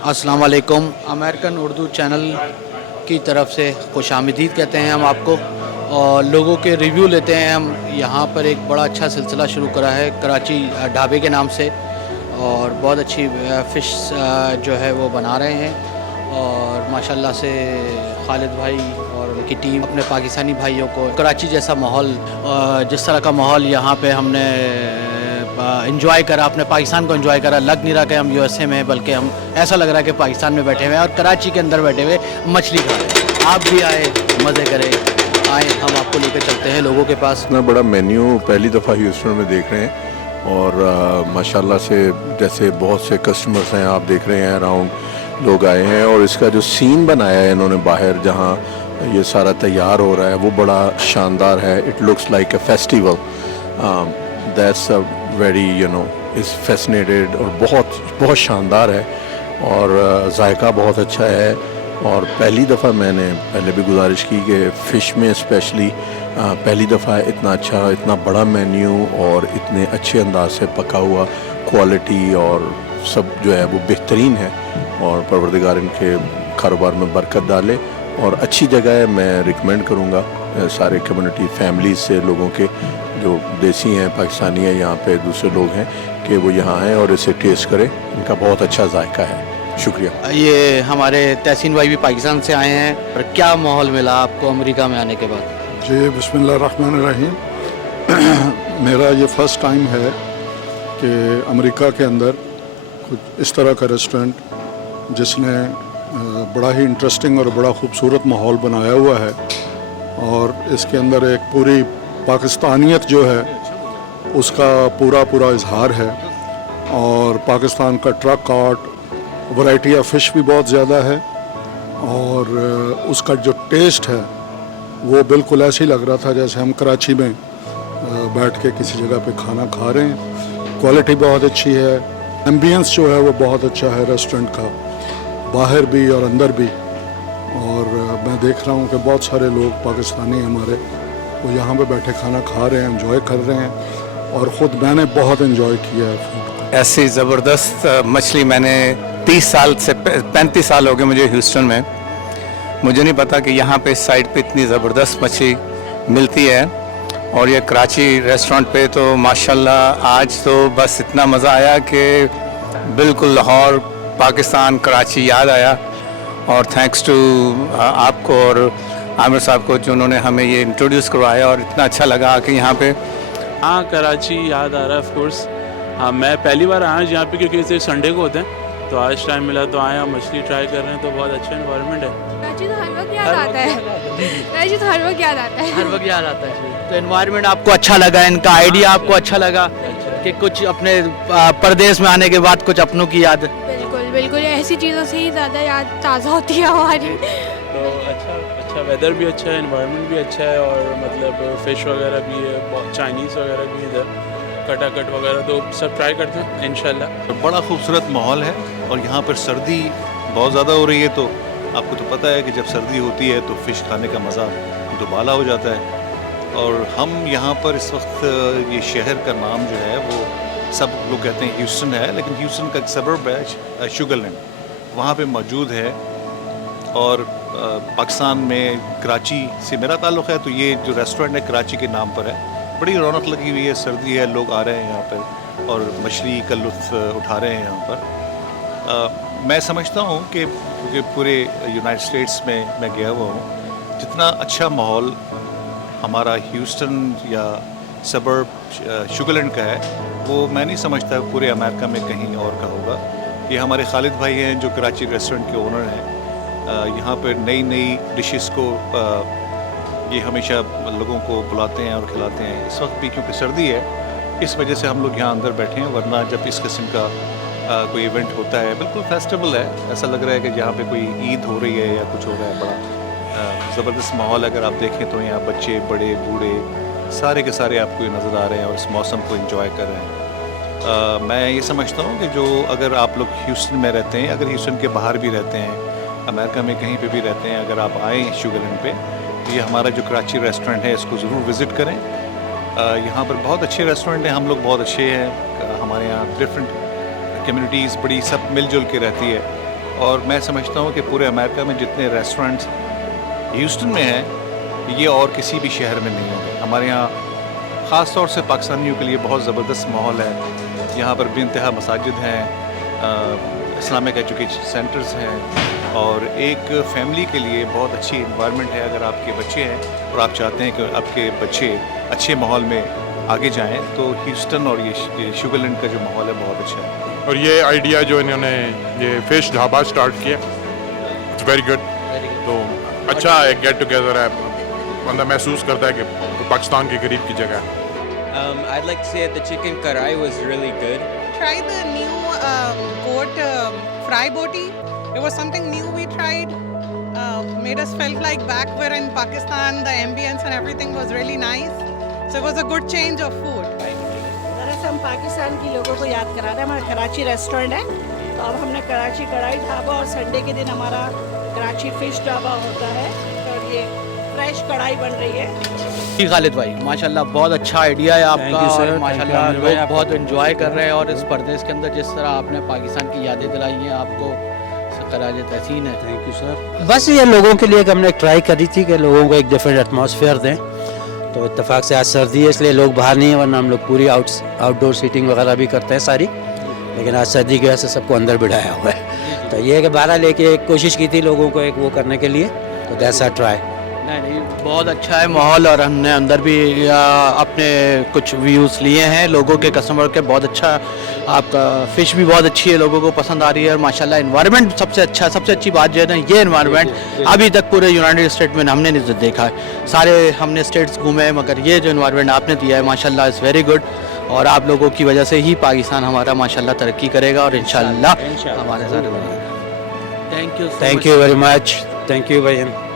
अस्सलाम वालेकुम। American Urdu channel की तरफ से खुशामदीद कहते हैं हम आपको, और लोगों के रिव्यू लेते हैं हम। यहाँ पर एक बड़ा अच्छा सिलसिला शुरू करा है कराची ढाबे के नाम से, और बहुत अच्छी फ़िश जो है वो बना रहे हैं। और माशाल्लाह से खालिद भाई और उनकी टीम अपने पाकिस्तानी भाइयों को कराची जैसा माहौल, जिस तरह का माहौल यहाँ पे हमने इंजॉय करा, अपने पाकिस्तान को इंजॉय करा। लग नहीं रहा कि हम यूएसए में, बल्कि हम ऐसा लग रहा है कि पाकिस्तान में बैठे हुए हैं और कराची के अंदर बैठे हुए मछली खा रहे हैं। आप भी आए, मज़े करें, आए, हम आपको लेकर चलते हैं लोगों के पास। इतना बड़ा मेन्यू पहली दफ़ा ह्यूस्टन में देख रहे हैं, और माशाल्लाह से जैसे बहुत से कस्टमर्स हैं, आप देख रहे हैं अराउंड लोग आए हैं। और इसका जो सीन बनाया है इन्होंने बाहर, जहाँ ये सारा तैयार हो रहा है, वो बड़ा शानदार है। It looks like a festival. That's a very is fascinated, और बहुत शानदार है, और जायका बहुत अच्छा है। और पहली दफ़ा मैंने पहले भी गुजारिश की कि फ़िश में स्पेशली पहली दफ़ा इतना अच्छा, इतना बड़ा मेन्यू और इतने अच्छे अंदाज से पका हुआ, क्वालिटी और सब जो है वो बेहतरीन है। और परवरदिगार इनके कारोबार में बरकत डाले, और अच्छी जगह है। मैं रिकमेंड करूँगा सारे कम्युनिटी फैमिली से, लोगों के जो देसी हैं, पाकिस्तानी हैं, यहाँ पे दूसरे लोग हैं, कि वो यहाँ आएँ और इसे टेस्ट करें। इनका बहुत अच्छा जायका है। शुक्रिया। ये हमारे तहसीन भाई भी पाकिस्तान से आए हैं, और क्या माहौल मिला आपको अमेरिका में आने के बाद? जी, बिस्मिल्लाहिर्रहमानिर्रहीम। मेरा ये फ़र्स्ट टाइम है कि अमेरिका के अंदर कुछ इस तरह का रेस्टोरेंट जिसने बड़ा ही इंटरेस्टिंग और बड़ा ख़ूबसूरत माहौल बनाया हुआ है, और इसके अंदर एक पूरी पाकिस्तानियत जो है उसका पूरा इजहार है। और पाकिस्तान का truck art, variety of fish भी बहुत ज़्यादा है, और उसका जो टेस्ट है वो बिल्कुल ऐसे ही लग रहा था जैसे हम कराची में बैठ के किसी जगह पे खाना खा रहे हैं। क्वालिटी बहुत अच्छी है, एम्बियंस जो है वो बहुत अच्छा है रेस्टोरेंट का, बाहर भी और अंदर भी। और मैं देख रहा हूँ कि बहुत सारे लोग पाकिस्तानी हमारे वो यहाँ पे बैठे खाना खा रहे हैं, एंजॉय कर रहे हैं, और ख़ुद मैंने बहुत एंजॉय किया है फूड। ऐसी ज़बरदस्त मछली मैंने 30 साल से 35 साल हो गए मुझे ह्यूस्टन में। मुझे नहीं पता कि यहाँ पे इस साइड पे इतनी ज़बरदस्त मछली मिलती है। और ये कराची रेस्टोरेंट पे तो माशाल्लाह आज तो बस इतना मज़ा आया कि बिल्कुल लाहौर, पाकिस्तान, कराची याद आया। और थैंक्स टू आपको और आमिर साहब को, जिन्होंने हमें ये इंट्रोड्यूस करवाया, और इतना अच्छा लगा कि यहाँ पे। हाँ, कराची याद आ रहा है ऑफ कोर्स। हाँ, मैं पहली बार आया यहाँ पे, क्योंकि इसे संडे को होते हैं, तो आज टाइम मिला तो आया, मछली ट्राई कर रहे हैं। तो बहुत अच्छा इन्वायरमेंट है। कराची तो हर वक्त याद आता है। कराची तो हर वक्त याद आता है। हर वक्त याद आता है। तो एनवायरनमेंट आपको अच्छा लगा, इनका आइडिया आपको अच्छा लगा कि कुछ अपने परदेश में आने के बाद कुछ अपनों की याद? बिल्कुल ऐसी चीज़ों से ही ज़्यादा याद ताज़ा होती है हमारी। तो अच्छा वेदर भी अच्छा है, इन्वायरमेंट भी अच्छा है, और मतलब फ़िश वगैरह भी है, चाइनीज़ वगैरह भी इधर, कटाकट वगैरह, तो सब ट्राई करते हैं इंशाल्लाह। बड़ा खूबसूरत माहौल है, और यहाँ पर सर्दी बहुत ज़्यादा हो रही है। तो आपको तो पता है कि जब सर्दी होती है तो फ़िश खाने का मज़ा दुबाला हो जाता है। और हम यहाँ पर इस वक्त, ये शहर का नाम जो है वो सब लोग कहते हैं ह्यूस्टन है, लेकिन ह्यूस्टन का एक सबर्ब है शुगरलैंड, वहाँ पे मौजूद है। और पाकिस्तान में कराची से मेरा ताल्लुक़ है, तो ये जो रेस्टोरेंट है कराची के नाम पर है। बड़ी रौनक लगी हुई है, सर्दी है, लोग आ रहे हैं यहाँ पर और मछली का लुत्फ़ उठा रहे हैं यहाँ पर। मैं समझता हूँ कि क्योंकि पूरे यूनाइटेड स्टेट्स में मैं गया हुआ हूँ, जितना अच्छा माहौल हमारा ह्यूस्टन या सबर्ब शुगरलैंड का है, वो मैं नहीं समझता पूरे अमेरिका में कहीं और का होगा। ये हमारे खालिद भाई हैं जो कराची रेस्टोरेंट के ओनर हैं। यहाँ पर नई डिशेस को ये हमेशा लोगों को बुलाते हैं और खिलाते हैं। इस वक्त भी क्योंकि सर्दी है, इस वजह से हम लोग यहाँ अंदर बैठे हैं, वरना जब इस किस्म का कोई इवेंट होता है, बिल्कुल फेस्टिवल है, ऐसा लग रहा है कि यहाँ पे कोई ईद हो रही है या कुछ हो रहा है। बड़ा ज़बरदस्त माहौल, अगर आप देखें तो यहाँ बच्चे, बड़े, बूढ़े, सारे के सारे आपको ये नज़र आ रहे हैं और इस मौसम को एंजॉय कर रहे हैं। मैं ये समझता हूँ कि जो अगर आप लोग ह्यूस्टन में रहते हैं, अगर ह्यूस्टन के बाहर भी रहते हैं, अमेरिका में कहीं पे भी रहते हैं, अगर आप आएँ शुगरलैंड पे, तो ये हमारा जो कराची रेस्टोरेंट है इसको ज़रूर विज़िट करें। यहाँ पर बहुत अच्छे रेस्टोरेंट हैं, हम लोग बहुत अच्छे हैं। हमारे यहाँ डिफरेंट कम्युनिटीज़ बड़ी सब मिलजुल के रहती है, और मैं समझता हूँ कि पूरे अमेरिका में जितने रेस्टोरेंट्स ह्यूस्टन में हैं ये और किसी भी शहर में नहीं होंगे। हमारे यहाँ ख़ास तौर से पाकिस्तानियों के लिए बहुत ज़बरदस्त माहौल है। यहाँ पर बेइंतहा मसाजिद हैं, इस्लामिक एजुकेशन सेंटर्स हैं और एक फ़ैमिली के लिए बहुत अच्छी इन्वायरमेंट है। अगर आपके बच्चे हैं और आप चाहते हैं कि आपके बच्चे अच्छे माहौल में आगे जाएं तो ह्यूस्टन और ये शुगरलैंड का जो माहौल है बहुत अच्छा है। और ये आइडिया जो इन्होंने ये फिश ढाबा स्टार्ट किया, इट्स वेरी गुड। तो अच्छा एक गेट टुगेदर है, बंदा महसूस करता है कि पाकिस्तान के करीब की जगह है। I'd like to say that the chicken karai was really good. Try the new goat fry boti. It was something new we tried. Made us felt like back we're in Pakistan. The ambience and everything was really nice. So it was a good change of food. दरअसल हम पाकिस्तान के लोगों को याद करा रहे हैं। हमारा कराची रेस्टोरेंट है, तो अब हमने कराची कढ़ाई ढाबा और संडे के दिन हमारा कराची फिश ढाबा होता है और ये फ्रेश कढ़ाई बन रही है। जी खालिद भाई, माशाल्लाह बहुत अच्छा आइडिया है आपका और माशाल्लाह लोग बहुत एंजॉय कर रहे हैं। और इस परदेश के अंदर जिस तरह आपने पाकिस्तान की यादें दिलाई हैं आपको, खराज तहसीन है। Thank you sir. बस ये लोगों के लिए हमने ट्राई करी थी कि लोगों को एक डिफरेंट एटमॉस्फेयर दें। तो इत्तेफाक से आज सर्दी है इसलिए लोग बाहर नहीं है, वरना हम लोग पूरी आउटडोर सीटिंग वगैरह भी करते हैं सारी, लेकिन आज सर्दी की वजह से सबको अंदर बिठाया हुआ है। तो ये है कि बाहर लेके एक कोशिश की थी लोगों को एक वो करने के लिए, तो दैट्स आवर ट्राई। नहीं बहुत अच्छा है माहौल और हमने अंदर भी अपने कुछ व्यूज़ लिए हैं लोगों के, कस्टमर के। बहुत अच्छा आपका फ़िश भी बहुत अच्छी है, लोगों को पसंद आ रही है और माशाल्लाह इन्वायरमेंट सबसे अच्छा, सबसे अच्छी बात जो है ना ये इन्वायरमेंट अभी तक पूरे यूनाइटेड स्टेट में हमने नहीं देखा है। सारे हमने स्टेट्स घूमे हैं मगर ये जो इन्वायरमेंट आपने दिया है माशाल्लाह इज़ वेरी गुड। और आप लोगों की वजह से ही पाकिस्तान हमारा माशाल्लाह तरक्की करेगा और इंशाल्लाह हमारे साथ। Thank you very much. Thank you भाई।